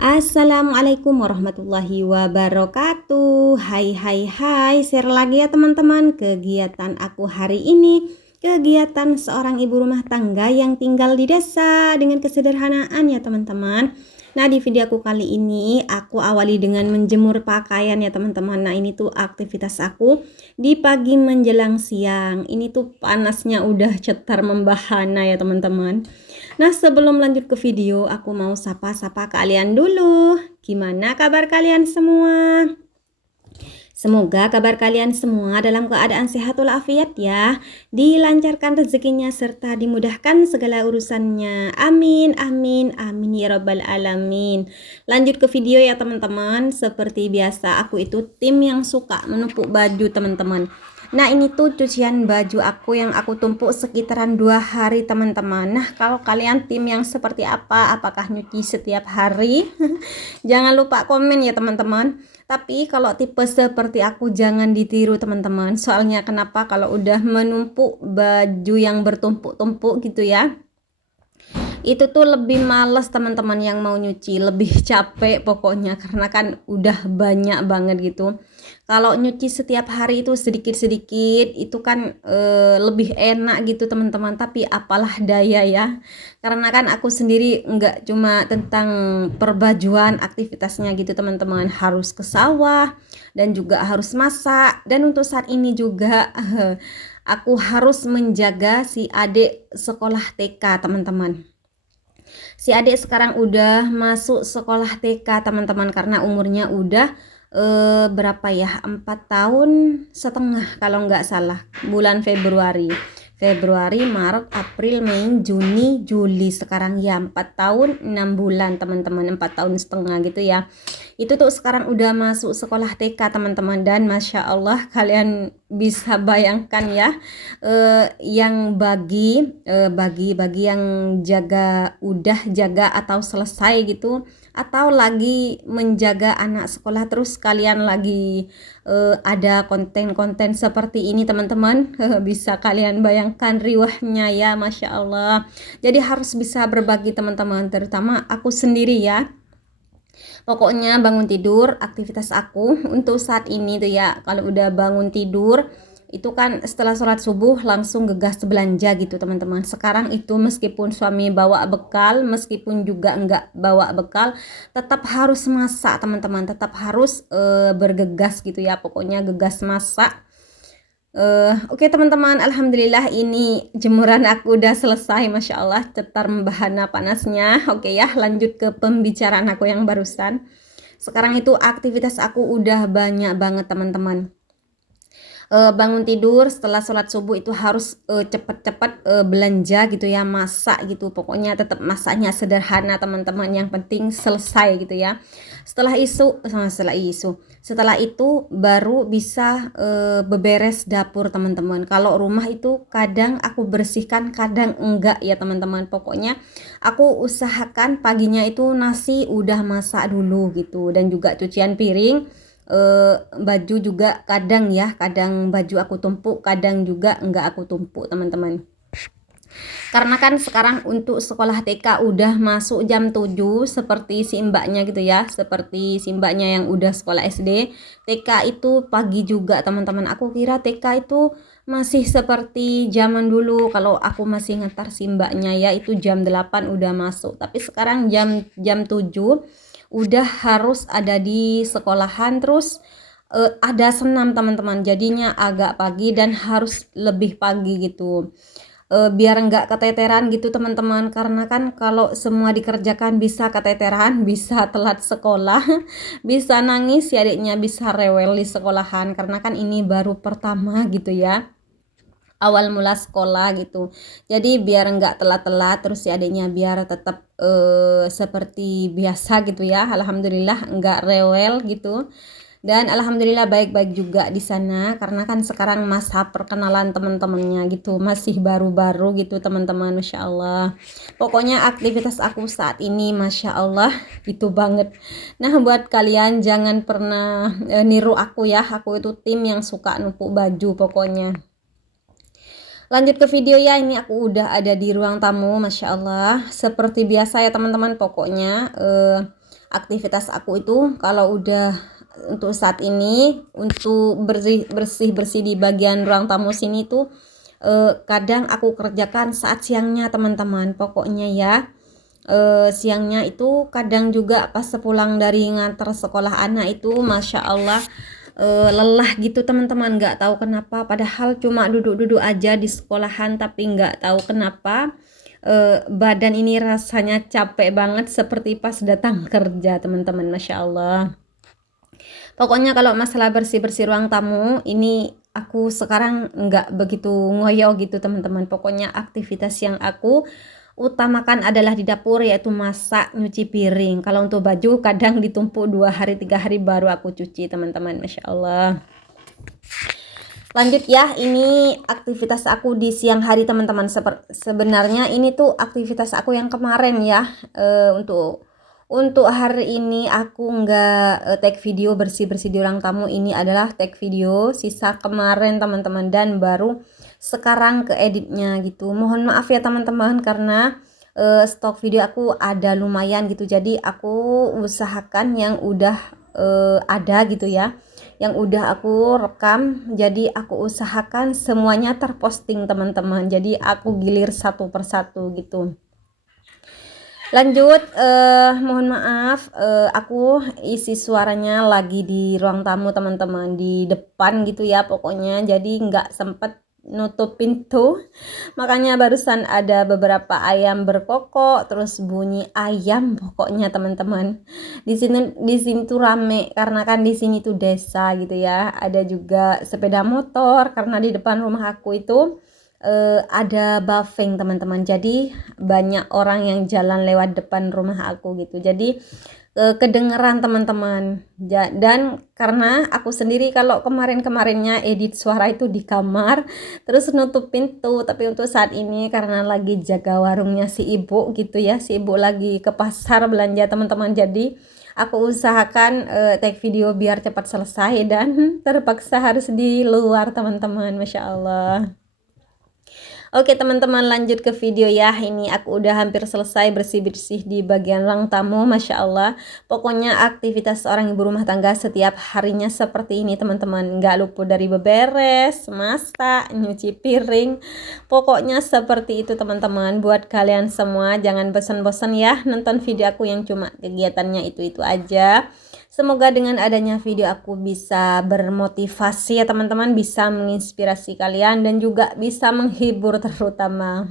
Assalamualaikum warahmatullahi wabarakatuh. Hai, share lagi ya teman-teman kegiatan aku hari ini. Kegiatan seorang ibu rumah tangga yang tinggal di desa dengan kesederhanaan ya teman-teman. Nah, di video aku kali ini aku awali dengan menjemur pakaian ya teman-teman. Nah, ini tuh aktivitas aku di pagi menjelang siang. Ini tuh panasnya udah cetar membahana ya teman-teman. Nah, sebelum lanjut ke video, aku mau sapa-sapa kalian dulu. Gimana kabar kalian semua? Semoga kabar kalian semua dalam keadaan sehat walafiat ya, dilancarkan rezekinya serta dimudahkan segala urusannya. Amin, amin, amin ya rabbal alamin. Lanjut ke video ya teman-teman. Seperti biasa, aku itu tim yang suka menumpuk baju teman-teman. Nah, ini tuh cucian baju aku yang aku tumpuk sekitaran 2 hari teman-teman. Nah, kalau kalian tim yang seperti apa? Apakah nyuci setiap hari? Jangan lupa komen ya teman-teman. Tapi kalau tipe seperti aku jangan ditiru teman-teman. Soalnya kenapa? Kalau udah menumpuk baju yang bertumpuk-tumpuk gitu ya, itu tuh lebih males teman-teman yang mau nyuci, lebih capek pokoknya karena kan udah banyak banget gitu. Kalau nyuci setiap hari itu sedikit-sedikit itu kan lebih enak gitu teman-teman, tapi apalah daya ya, karena kan aku sendiri nggak cuma tentang perbajuan aktivitasnya gitu teman-teman, harus ke sawah dan juga harus masak, dan untuk saat ini juga aku harus menjaga si adik sekolah TK teman-teman. Si adik sekarang udah masuk sekolah TK teman-teman, karena umurnya udah berapa ya, 4 tahun setengah kalau nggak salah, bulan Februari, Maret, April, Mei, Juni, Juli, sekarang ya 4 tahun 6 bulan teman-teman, 4 tahun setengah gitu ya. Itu tuh sekarang udah masuk sekolah TK teman-teman, dan Masya Allah kalian bisa bayangkan ya, yang bagi yang jaga atau selesai gitu, atau lagi menjaga anak sekolah, terus kalian lagi ada konten-konten seperti ini teman-teman. Bisa kalian bayangkan riwahnya ya, Masya Allah. Jadi harus bisa berbagi teman-teman, terutama aku sendiri ya. Pokoknya bangun tidur, aktivitas aku untuk saat ini tuh ya, kalau udah bangun tidur itu kan setelah sholat subuh langsung gegas belanja gitu teman-teman. Sekarang itu meskipun suami bawa bekal, meskipun juga enggak bawa bekal, tetap harus masak teman-teman, tetap harus bergegas gitu ya, pokoknya gegas masak. Oke teman-teman, alhamdulillah ini jemuran aku udah selesai, Masya Allah cetar membahana panasnya. Oke ya, lanjut ke pembicaraan aku yang barusan. Sekarang itu aktivitas aku udah banyak banget teman-teman. Bangun tidur setelah sholat subuh itu harus cepet-cepet belanja gitu ya, masak gitu, pokoknya tetap masaknya sederhana teman-teman, yang penting selesai gitu ya. Setelah itu baru bisa beberes dapur teman-teman. Kalau rumah itu kadang aku bersihkan, kadang enggak ya teman-teman. Pokoknya aku usahakan paginya itu nasi udah masak dulu gitu, dan juga cucian piring, baju juga kadang baju aku tumpuk, kadang juga enggak aku tumpuk teman-teman. Karena kan sekarang untuk sekolah TK udah masuk jam 7 seperti si mbaknya gitu ya, seperti si mbaknya yang udah sekolah SD. TK itu pagi juga teman-teman. Aku kira TK itu masih seperti zaman dulu, kalau aku masih ngetar si mbaknya ya, itu jam 8 udah masuk. Tapi sekarang jam 7 udah harus ada di sekolahan, terus ada senam teman-teman, jadinya agak pagi dan harus lebih pagi gitu, biar nggak keteteran gitu teman-teman, karena kan kalau semua dikerjakan bisa keteteran, bisa telat sekolah, bisa nangis ya adiknya, bisa rewel di sekolahan, karena kan ini baru pertama gitu ya, awal mula sekolah gitu. Jadi biar nggak telat-telat, terus si adiknya biar tetap seperti biasa gitu ya, alhamdulillah nggak rewel gitu. Dan alhamdulillah baik-baik juga di sana karena kan sekarang masa perkenalan teman-temannya gitu, masih baru-baru gitu teman-teman, Masya Allah. Pokoknya aktivitas aku saat ini Masya Allah gitu banget. Nah buat kalian jangan pernah niru aku ya, aku itu tim yang suka numpuk baju pokoknya. Lanjut ke video ya, ini aku udah ada di ruang tamu, Masya Allah. Seperti biasa ya teman-teman, pokoknya aktivitas aku itu kalau udah untuk saat ini untuk bersih di bagian ruang tamu sini tuh kadang aku kerjakan saat siangnya teman-teman, pokoknya ya. Siangnya itu kadang juga pas sepulang dari nganter sekolah anak itu Masya Allah lelah gitu teman-teman, nggak tahu kenapa, padahal cuma duduk-duduk aja di sekolahan tapi nggak tahu kenapa badan ini rasanya capek banget seperti pas datang kerja teman-teman, Masya Allah. Pokoknya kalau masalah bersih-bersih ruang tamu ini aku sekarang nggak begitu ngoyo gitu teman-teman. Pokoknya aktivitas yang aku utamakan adalah di dapur, yaitu masak, nyuci piring. Kalau untuk baju kadang ditumpuk 2 hari 3 hari baru aku cuci teman-teman, Masya Allah. Lanjut ya, ini aktivitas aku di siang hari teman-teman. Sebenarnya ini tuh aktivitas aku yang kemarin ya. Untuk hari ini aku nggak take video bersih-bersih di ruang tamu. Ini adalah take video sisa kemarin teman-teman, dan baru sekarang ke editnya gitu. Mohon maaf ya teman-teman karena stok video aku ada lumayan gitu. Jadi aku usahakan yang udah ada gitu ya, yang udah aku rekam, jadi aku usahakan semuanya terposting teman-teman. Jadi aku gilir satu persatu gitu. Lanjut, mohon maaf, aku isi suaranya lagi di ruang tamu teman-teman, di depan gitu ya pokoknya, jadi nggak sempet nutup pintu. Makanya barusan ada beberapa ayam berkokok, terus bunyi ayam pokoknya teman-teman. Di sini tuh rame karena kan di sini tuh desa gitu ya. Ada juga sepeda motor karena di depan rumah aku itu ada buffing teman-teman, jadi banyak orang yang jalan lewat depan rumah aku gitu, jadi kedengeran teman-teman. Dan karena aku sendiri kalau kemarinnya edit suara itu di kamar terus nutup pintu, tapi untuk saat ini karena lagi jaga warungnya si ibu gitu ya, si ibu lagi ke pasar belanja teman-teman, jadi aku usahakan take video biar cepat selesai dan terpaksa harus di luar teman-teman, Masya Allah. Oke teman-teman, lanjut ke video ya. Ini aku udah hampir selesai bersih-bersih di bagian ruang tamu, Masya Allah. Pokoknya aktivitas seorang ibu rumah tangga setiap harinya seperti ini teman-teman. Nggak luput dari beberes, masak, nyuci piring. Pokoknya seperti itu teman-teman. Buat kalian semua jangan bosan-bosan ya nonton video aku yang cuma kegiatannya itu-itu aja. Semoga dengan adanya video aku bisa bermotivasi ya teman-teman, bisa menginspirasi kalian dan juga bisa menghibur terutama.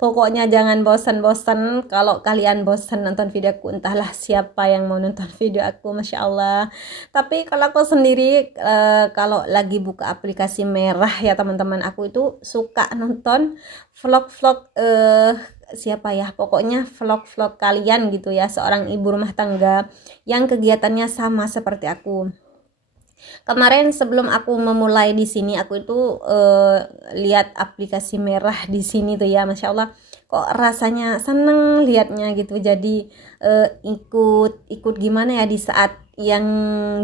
Pokoknya jangan bosan-bosan. Kalau kalian bosan nonton video aku, entahlah siapa yang mau nonton video aku, Masya Allah. Tapi kalau aku sendiri kalau lagi buka aplikasi merah ya teman-teman, aku itu suka nonton vlog-vlog siapa ya, pokoknya vlog-vlog kalian gitu ya, seorang ibu rumah tangga yang kegiatannya sama seperti aku. Kemarin sebelum aku memulai di sini, aku itu lihat aplikasi merah di sini tuh ya, Masya Allah, kok rasanya seneng liatnya gitu. Jadi ikut gimana ya, di saat yang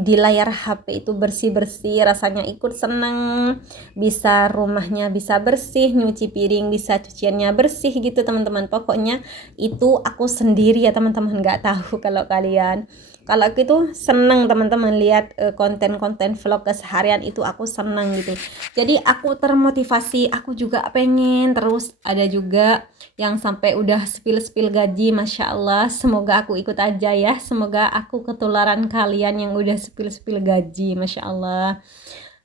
di layar HP itu bersih-bersih, rasanya ikut seneng, bisa rumahnya bisa bersih, nyuci piring bisa cuciannya bersih gitu teman-teman. Pokoknya itu aku sendiri ya teman-teman, nggak tahu kalau kalian. Kalau aku itu seneng teman-teman lihat konten-konten vlog keseharian itu, aku seneng gitu. Jadi aku termotivasi, aku juga pengen terus. Ada juga yang sampai udah spill gaji, Masya Allah. Semoga aku ikut aja ya, semoga aku ketularan kalian yang udah spill gaji, Masya Allah.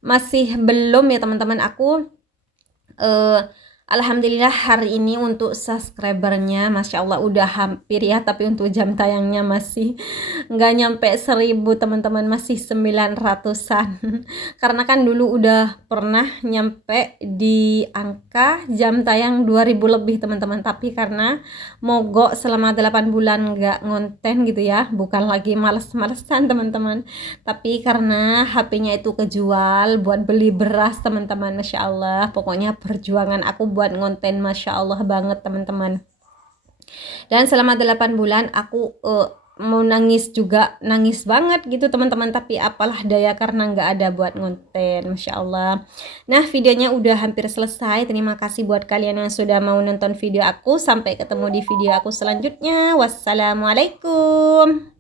Masih belum ya teman-teman, aku Alhamdulillah hari ini untuk subscribernya Masya Allah udah hampir ya, tapi untuk jam tayangnya masih nggak nyampe 1000 teman-teman, masih 900-an. Karena kan dulu udah pernah nyampe di angka jam tayang 2000 lebih teman-teman, tapi karena mogok selama 8 bulan nggak ngonten gitu ya, bukan lagi males-malesan teman-teman, tapi karena HP-nya itu kejual buat beli beras teman-teman. Masya Allah, pokoknya perjuangan aku buat ngonten Masya Allah banget teman-teman. Dan selama 8 bulan aku mau nangis juga, nangis banget gitu teman-teman, tapi apalah daya karena nggak ada buat ngonten. Masya Allah. Nah, videonya udah hampir selesai. Terima kasih buat kalian yang sudah mau nonton video aku. Sampai ketemu di video aku selanjutnya. Wassalamualaikum.